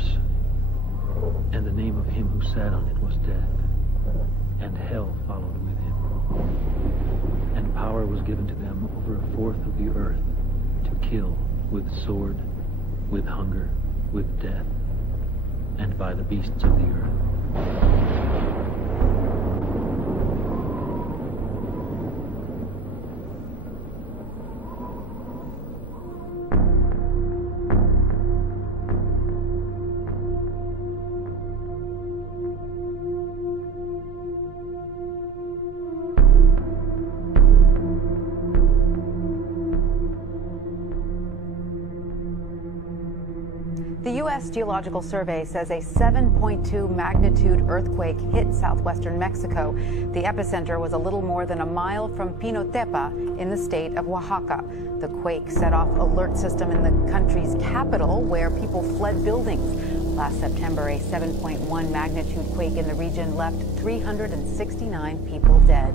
horse, and the name of him who sat on it was Death, and hell followed with him. And power was given to them over a fourth of the earth, to kill with sword, with hunger, with death, and by the beasts of the earth. The U.S. Geological Survey says a 7.2 magnitude earthquake hit southwestern Mexico. The epicenter was a little more than a mile from Pinotepa in the state of Oaxaca. The quake set off alert system in the country's capital, where people fled buildings. Last September, a 7.1 magnitude quake in the region left 369 people dead.